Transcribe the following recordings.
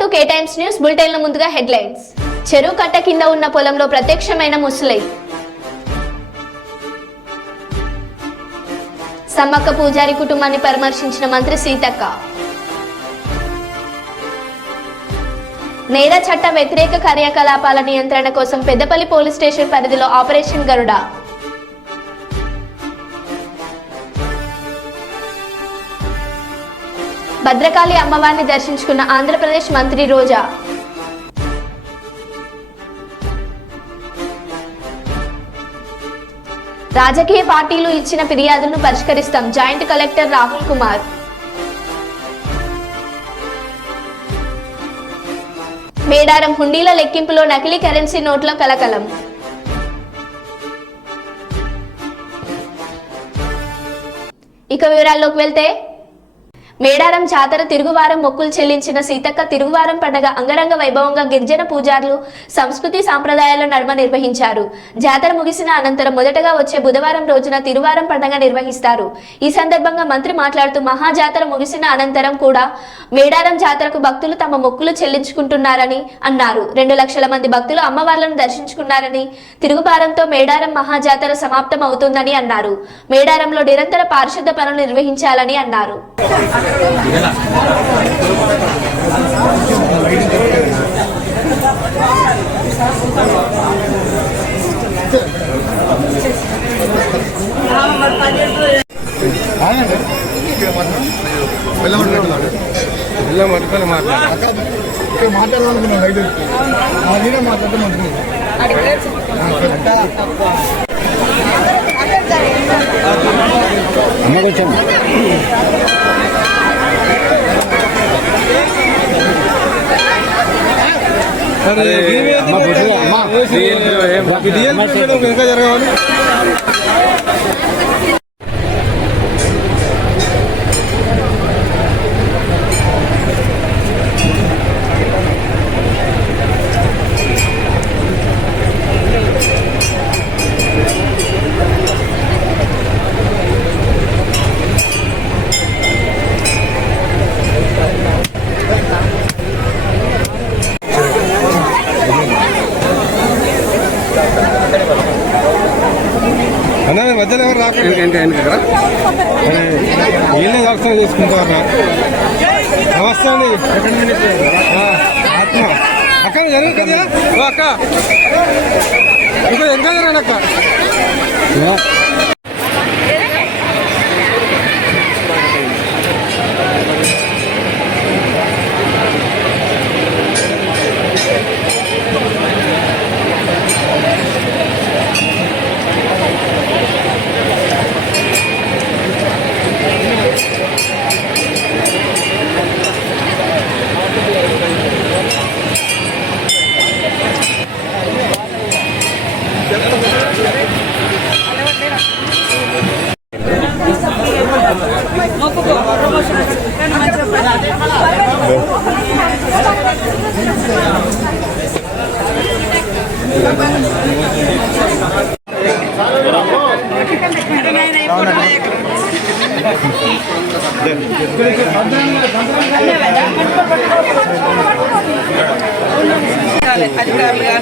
Welcome to K Times news bulletin లో ముందుగా headlines. చెరువు కట్ట కింద ఉన్న పొలంలో ప్రత్యక్షమైన ముసలి. సమ్మక్క పూజారి కుటుంబాన్ని పరామర్శించిన మంత్రి సీతక్క. నేర చట్ట వ్యతిరేక కార్యకలాపాల నియంత్రణ కోసం పెద్దపల్లి పోలీస్ స్టేషన్ పరిధిలో ఆపరేషన్ గరుడ. భద్రకాళి అమ్మవారిని దర్శించుకున్న ఆంధ్రప్రదేశ్ మంత్రి రోజా. రాజకీయ పార్టీలు ఇచ్చిన ఫిర్యాదులను పరిష్కరిస్తాం జాయింట్ కలెక్టర్ రాహుల్ కుమార్. మేడారం హుండీల లెక్కింపులో నకిలీ కరెన్సీ నోట్ల కలకలం. ఇక వివరాల్లోకి వెళ్తే, మేడారం జాతర తిరుగువారం మొక్కులు చెల్లించిన సీతక్క తిరుగువారం పండుగ అంగరంగ వైభవంగా గిరిజన పూజారులు సంస్కృతి సాంప్రదాయాల నడుమ నిర్వహించారు. జాతర ముగిసిన అనంతరం మొదటగా వచ్చే బుధవారం రోజున తిరువారం పండుగ నిర్వహిస్తారు. ఈ సందర్భంగా మంత్రి మాట్లాడుతూ మహాజాతర ముగిసిన అనంతరం కూడా మేడారం జాతరకు భక్తులు తమ మొక్కులు చెల్లించుకుంటున్నారని అన్నారు. 2 లక్షల మంది భక్తులు అమ్మవార్లను దర్శించుకున్నారని, తిరుగువారంతో మేడారం మహాజాతర సమాప్తం అవుతుందని అన్నారు. మేడారంలో నిరంతర పారిశుద్ధ పనులు నిర్వహించాలని అన్నారు. ఇంకా జరగాలి. మధ్యలో ఎవరు రాకుండా వీళ్ళే దర్శనం చేసుకుంటారా? నమస్తే అండి. ఆత్మ అక్క జరగదు కదా అక్క, ఇంకా ఇంకా జరగండి అక్క. అధికారులు కానీ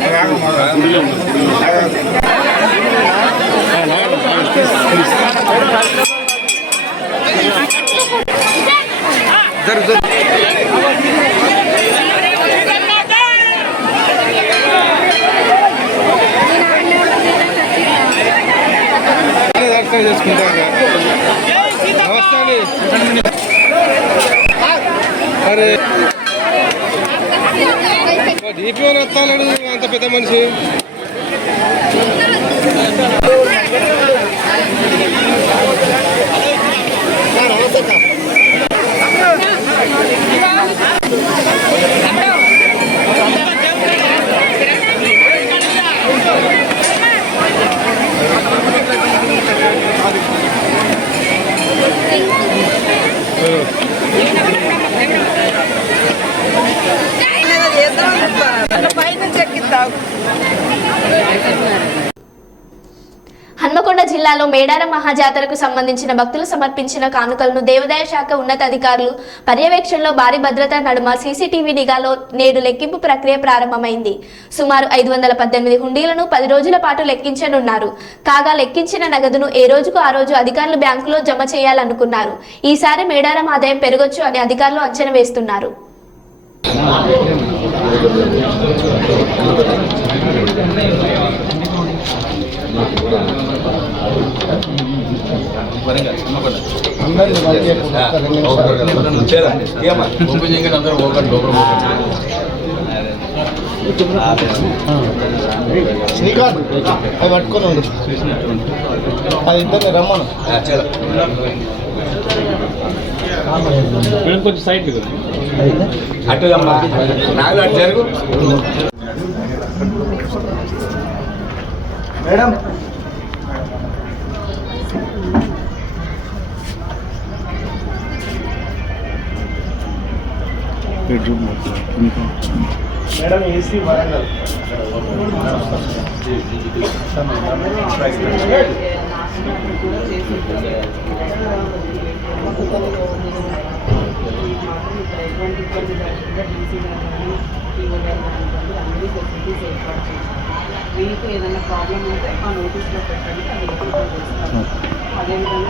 దర్శనం చేసుకుంటారా? నమస్తే అండి. అరే దీపం వస్తాడు అంత పెద్ద మనిషి. హన్మకొండ జిల్లాలో మేడారం మహాజాతరకు సంబంధించిన భక్తులు సమర్పించిన కానుకలను దేవాదాయ శాఖ ఉన్నతాధికారులు పర్యవేక్షణలో భారీ భద్రతా నడుమ సీసీటీవీ నిఘాలో నేడు లెక్కింపు ప్రక్రియ ప్రారంభమైంది. సుమారు 518 హుండీలను 10 రోజుల పాటు లెక్కించనున్నారు. కాగా లెక్కించిన నగదును ఏ రోజుకు ఆ రోజు అధికారులు బ్యాంకులో జమ చేయాలనుకున్నారు. ఈసారి మేడారం ఆదాయం పెరగొచ్చు అని అధికారులు అంచనా వేస్తున్నారు. శ్రీకాంత్ అవి పట్టుకొని ఉండు, అది ఇద్దరు రమ్మను. కొంచెం సైడ్ అటు అమ్మా నాలుగు అటు జరుగు మేడం. Madam AC Warangal. మీకు ఏదైనా ప్రాబ్లం ఉంటే ఆ నోటీస్లో పెట్టండి, అది ఇంప్రూవ్ చేస్తాం. అదేవిధంగా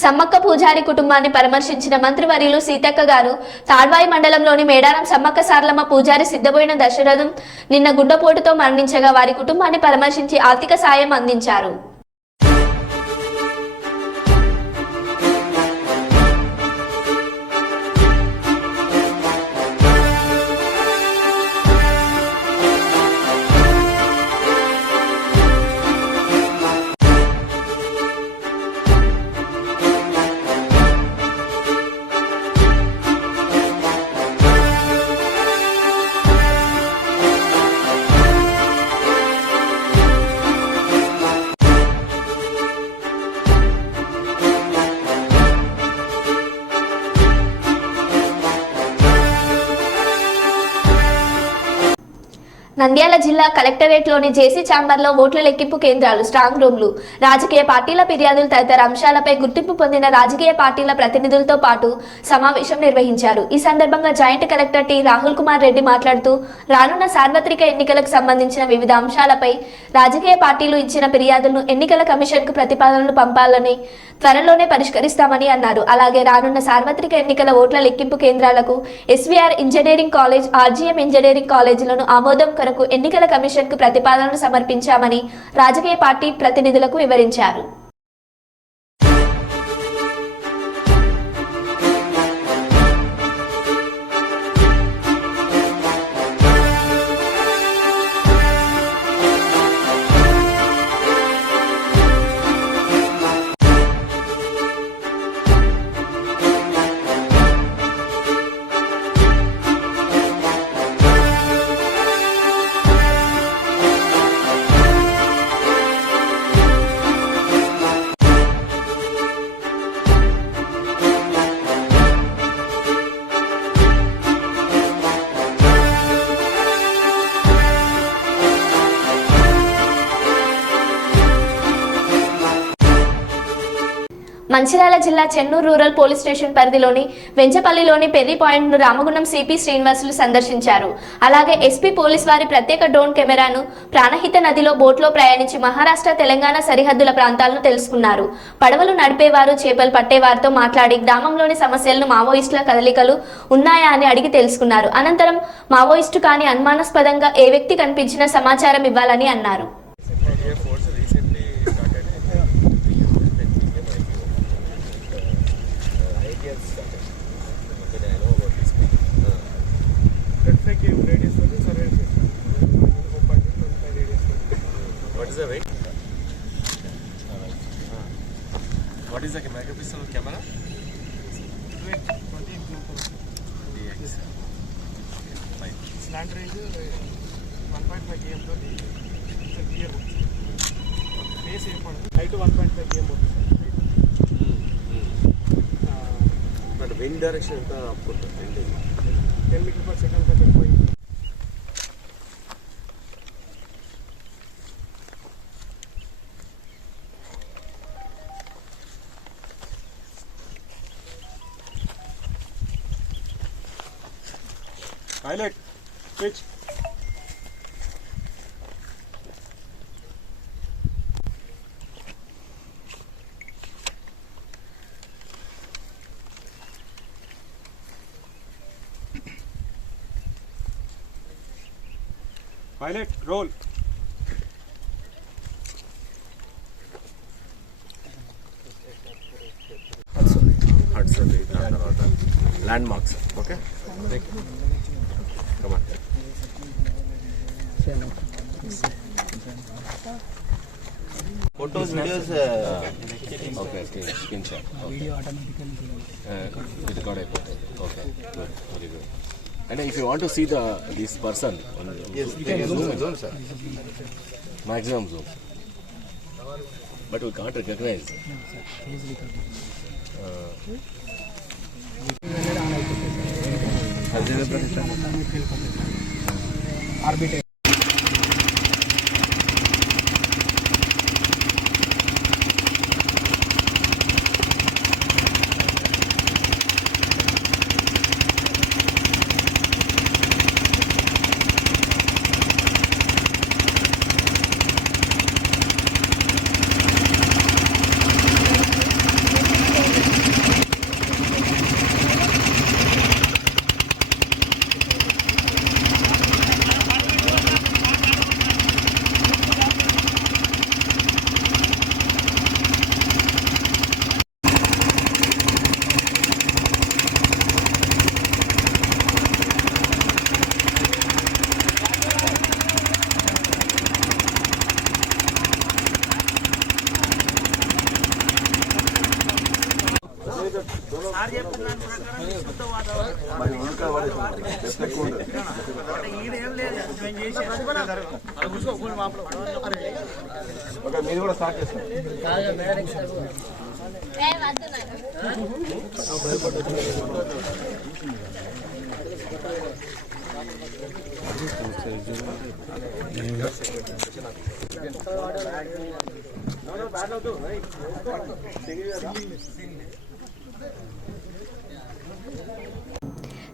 సమ్మక్క పూజారి కుటుంబాన్ని పరామర్శించిన మంత్రివర్యులు సీతక్క గారు తాడ్వాయి మండలంలోని మేడారం సమ్మక్క సారలమ్మ పూజారి సిద్ధబోయిన దశరథం నిన్న గుండెపోటుతో మరణించగా వారి కుటుంబాన్ని పరామర్శించి ఆర్థిక సాయం అందించారు. నంద్యాల జిల్లా కలెక్టరేట్లోని జేసీ ఛాంబర్లో ఓట్ల లెక్కింపు కేంద్రాలు, స్ట్రాంగ్ రూమ్లు, రాజకీయ పార్టీల ఫిర్యాదులు తదితర అంశాలపై గుర్తింపు పొందిన రాజకీయ పార్టీల ప్రతినిధులతో పాటు సమావేశం నిర్వహించారు. ఈ సందర్భంగా joint collector T. Rahul Kumar Reddy మాట్లాడుతూ, రానున్న సార్వత్రిక ఎన్నికలకు సంబంధించిన వివిధ అంశాలపై రాజకీయ పార్టీలు ఇచ్చిన ఫిర్యాదులను ఎన్నికల కమిషన్కు ప్రతిపాదనలు పంపాలని త్వరలోనే పరిష్కరిస్తామని అన్నారు. అలాగే రానున్న సార్వత్రిక ఎన్నికల ఓట్ల లెక్కింపు కేంద్రాలకు SVR engineering college, RGM engineering కాలేజీలను ఆమోదం కొరకు ఎన్నికల కమిషన్కు ప్రతిపాదనలు సమర్పించామని రాజకీయ పార్టీ ప్రతినిధులకు వివరించారు. మంచిర్యాల జిల్లా చెన్నూరు రూరల్ పోలీస్ స్టేషన్ పరిధిలోని వెంచపల్లిలోని పెర్రీ పాయింట్ను రామగుండం సిపి శ్రీనివాసులు సందర్శించారు. అలాగే ఎస్పీ పోలీస్ వారి ప్రత్యేక డ్రోన్ కెమెరాను ప్రాణహిత నదిలో బోట్లో ప్రయాణించి మహారాష్ట్ర, తెలంగాణ సరిహద్దుల ప్రాంతాలను తెలుసుకున్నారు. పడవలు నడిపేవారు, చేపలు పట్టేవారితో మాట్లాడి గ్రామంలోని సమస్యలను, మావోయిస్టుల కదలికలు ఉన్నాయా అని అడిగి తెలుసుకున్నారు. అనంతరం మావోయిస్టు కాని అనుమానాస్పదంగా ఏ వ్యక్తి కనిపించినా సమాచారం ఇవ్వాలని అన్నారు. What is the megapixel camera? Slant range 1.5 km తోటి క్లియర్ బేస్ ఏం పడదు, height 1.5 km but wind direction ఎంత అప్పుడు 10 మీటర్ పర్ సెకండ్ కంటే ఎక్కువ. Pilot, switch. Pilot, roll. Hudson, landmarks. Okay. Come on. Photos, videos. Okay, screen shot. Video automatically. Record అయిపోతుంది. Okay, good, very good. And if you want to see this person, Yes, there is zoom, sir. maximum zoom. But we can't recognize. మీరు కూడా start చేస్తారు.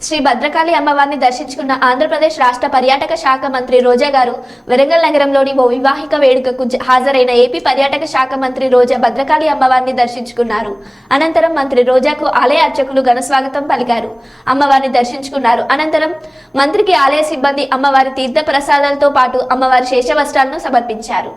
శ్రీ భద్రకాళి అమ్మవారిని దర్శించుకున్న ఆంధ్రప్రదేశ్ రాష్ట్ర పర్యాటక శాఖ మంత్రి రోజా గారు వరంగల్ నగరంలోని ఓ వివాహిక వేడుకకు హాజరైన ఏపీ పర్యాటక శాఖ మంత్రి రోజా భద్రకాళి అమ్మవారిని దర్శించుకున్నారు. అనంతరం మంత్రి రోజాకు ఆలయ అర్చకులు ఘన స్వాగతం పలికారు. అమ్మవారిని దర్శించుకున్నారు. అనంతరం మంత్రికి ఆలయ సిబ్బంది అమ్మవారి తీర్థ ప్రసాదాలతో పాటు అమ్మవారి శేష వస్త్రాలను సమర్పించారు.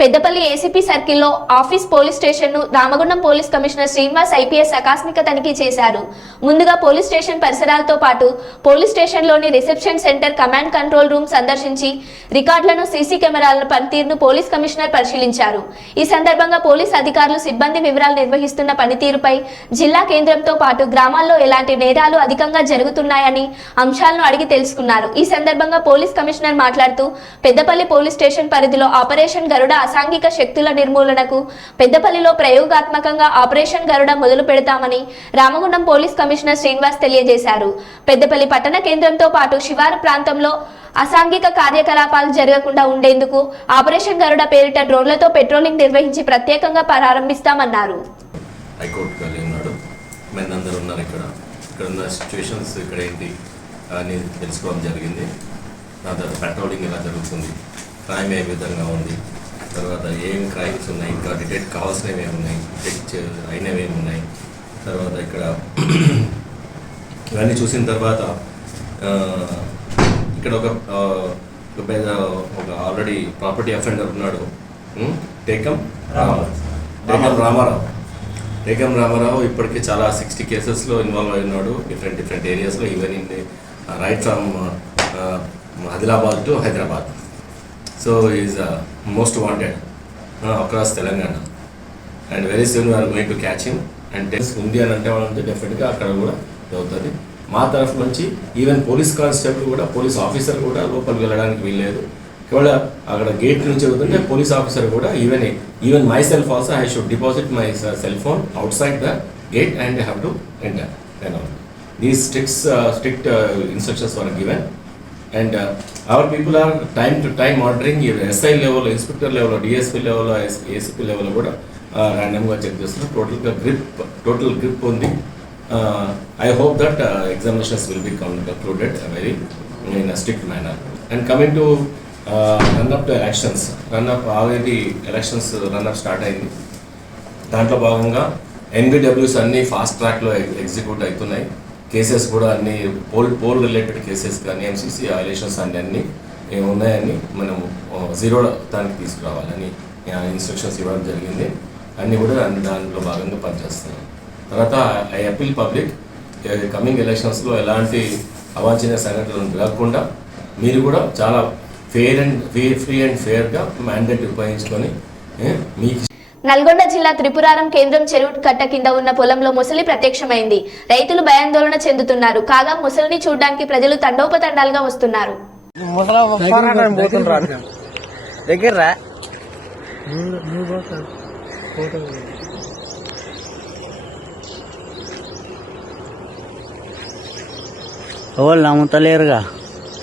పెద్దపల్లి ఏసీపీ సర్కిల్లో ఆఫీస్ పోలీస్ స్టేషన్ను Ramagundam police commissioner Srinivas IPS ఆకస్మిక తనిఖీ చేశారు. ముందుగా పోలీస్ స్టేషన్ పరిసరాలతో పాటు పోలీస్ స్టేషన్లోని reception centre, command control room సందర్శించి రికార్డులను, సీసీ కెమెరాల పనితీరును పోలీస్ కమిషనర్ పరిశీలించారు. ఈ సందర్భంగా పోలీస్ అధికారులు సిబ్బంది వివరాలు నిర్వహిస్తున్న పనితీరుపై, జిల్లా కేంద్రంతో పాటు గ్రామాల్లో ఎలాంటి నేరాలు అధికంగా జరుగుతున్నాయని అంశాలను అడిగి తెలుసుకున్నారు. ఈ సందర్భంగా పోలీస్ కమిషనర్ మాట్లాడుతూ, పెద్దపల్లి పోలీస్ స్టేషన్ పరిధిలో ఆపరేషన్ గరుడ అసాంఘిక శక్తుల నిర్మూలనకు పెద్దపల్లిలో ప్రయోగాత్మకంగా ఆపరేషన్ గరుడ మొదలు పెడతామని రామగుండం పోలీస్ కమిషనర్ శ్రీనివాస్ తెలియజేశారు. పెద్దపల్లి పట్టణ కేంద్రంతో పాటు శివారు ప్రాంతంలో అసాంఘిక కార్యకలాపాలు జరగకుండా ఉండేందుకు ఆపరేషన్ గరుడ పేరిట డ్రోన్లతో పెట్రోలింగ్ నిర్వహించి ప్రత్యేకంగా ప్రారంభిస్తామన్నారు. ఇక్కడ ఏంటి అని తెలుసుకోవడం జరిగింది. దాని తర్వాత పెట్రోలింగ్ ఎలా జరుగుతుంది, క్రైమ్ ఏ విధంగా ఉంది, తర్వాత ఏం క్రైమ్స్ ఉన్నాయి, ఇంకా డిటెక్ట్ కావాల్సినవి ఏమున్నాయి, డిటెక్ట్ అయినవి ఏమున్నాయి, తర్వాత ఇక్కడ ఇవన్నీ చూసిన తర్వాత ఇక్కడ ఒక పెద్ద ఒక ఆల్రెడీ ప్రాపర్టీ అఫెండర్ ఉన్నాడు, టేకం రామారావు ఇప్పటికీ చాలా 60 కేసెస్లో ఇన్వాల్వ్ అయి ఉన్నాడు, డిఫరెంట్ ఏరియాస్లో, even in right from Adilabad to Hyderabad. So is most wanted across Telangana. And very soon we are going to catch him. And test ఉంది అని అంటే వాళ్ళంటే డెఫినెట్గా అక్కడ కూడా అవుతుంది. మా తరఫు నుంచి ఈవెన్ పోలీస్ కానిస్టేబుల్ కూడా, పోలీస్ ఆఫీసర్ కూడా లోపలికి వెళ్ళడానికి వీల్లేదు. ఒకవేళ అక్కడ గేట్ నుంచి అవుతుంటే పోలీస్ ఆఫీసర్ కూడా even myself also I should deposit my cell phone outside the gate and have to enter. These strict instructions were given. And our people are time to time monitoring. SI level, inspector level, DSP level, ACP level కూడా ర్యాండమ్గా check చేస్తున్నారు. Total grip ఉంది. I hope that examinations will be concluded in a strict manner. And coming to run-up to elections, already elections run-up start అయింది. దాంట్లో భాగంగా NBWs అన్నీ fast ట్రాక్లో execute అవుతున్నాయి. కేసెస్ కూడా అన్ని పోల్ రిలేటెడ్ కేసెస్ కానీ MCC వైలేషన్స్ అన్నీ ఉన్నాయని మనం జీరో దానికి తీసుకురావాలని ఇన్స్ట్రక్షన్స్ ఇవ్వడం జరిగింది. అన్నీ కూడా దాంట్లో భాగంగా పనిచేస్తున్నాం. తర్వాత ఐ అపీల్ పబ్లిక్, కమింగ్ ఎలక్షన్స్లో ఎలాంటి అవాంఛనీయ సంఘటనలు జరగకుండా మీరు కూడా చాలా ఫ్రీ అండ్ ఫేర్గా మ్యాండేట్ ఉపయోగించుకొని మీకు. నల్గొండ జిల్లా త్రిపురారం కేంద్రం చెరువు కట్ట కింద ఉన్న పొలంలో ముసలి ప్రత్యక్షమైంది. రైతులు భయాందోళన చెందుతున్నారు. కాగా ముసలిని చూడడానికి ప్రజలు తండోపతండాలుగా వస్తున్నారు. ఎవరు నమ్ముతలేరుగా,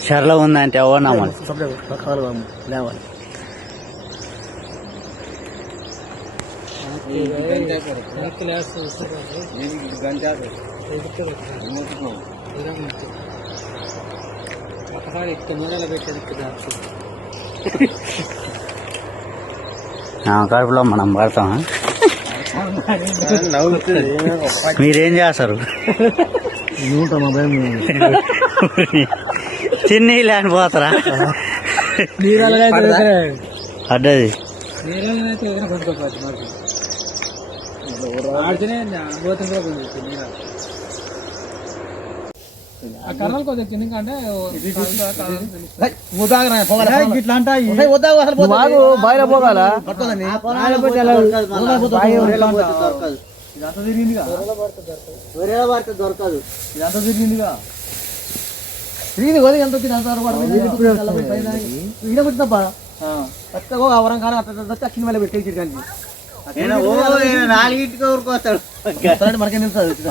షర్లో ఉందంటే ఎవరు నమ్మాలి? లేవాలి. కడుపులో మనం పడతామా? మీరేం చేస్తారు? చిన్ని లేని పోతారా? అడ్డది దొరకదు. ఇదంతా తిరిగిందిగా. తిరిగింది కొద్దిగా ఎంత వచ్చింది ఈడ పుట్టినప్ప కొత్తగా అవరం కానీ అట్లా అక్షిణ మళ్ళీ పెట్టేసి కానీ నాలుగింటికి ఊరుకొస్తాడు మనకేం తెలుస్తుంది.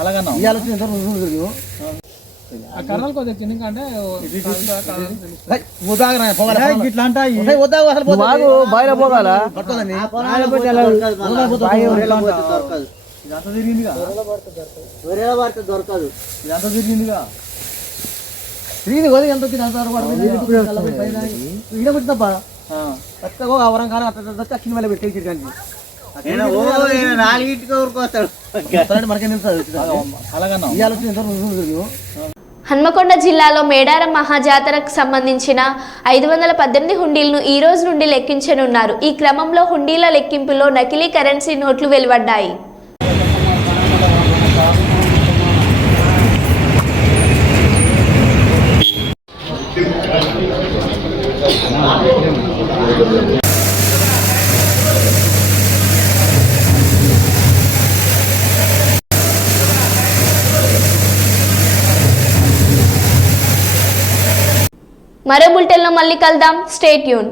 అలాగన్నా ఇవాళ బాయిలో పోగాల దొరకదు. ఇదంతా తిరిగిందిగా. దొరకదు. ఇదంతా తిరిగిందిగా. తిరిగింది కొద్దిగా ఎంత వచ్చింది ఈడ పుట్టినప్ప కొత్తగా అవరం కానీ అట్లా అక్షిణ మళ్ళీ పెట్టేసి కానీ నాలుగింటికి ఊరుకొస్తాడు మనకేం తెలుస్తుంది. అలాగన్నా ఇవాళ హన్మకొండ జిల్లాలో మేడారం మహాజాతరకు సంబంధించిన 518 హుండీలను ఈ రోజు నుండి లెక్కించనున్నారు. ఈ క్రమంలో హుండీల లెక్కింపులో నకిలీ కరెన్సీ నోట్లు వెలువడ్డాయి. మరో బులెటిన్లో మళ్ళీ కలుద్దాం. Stay tune.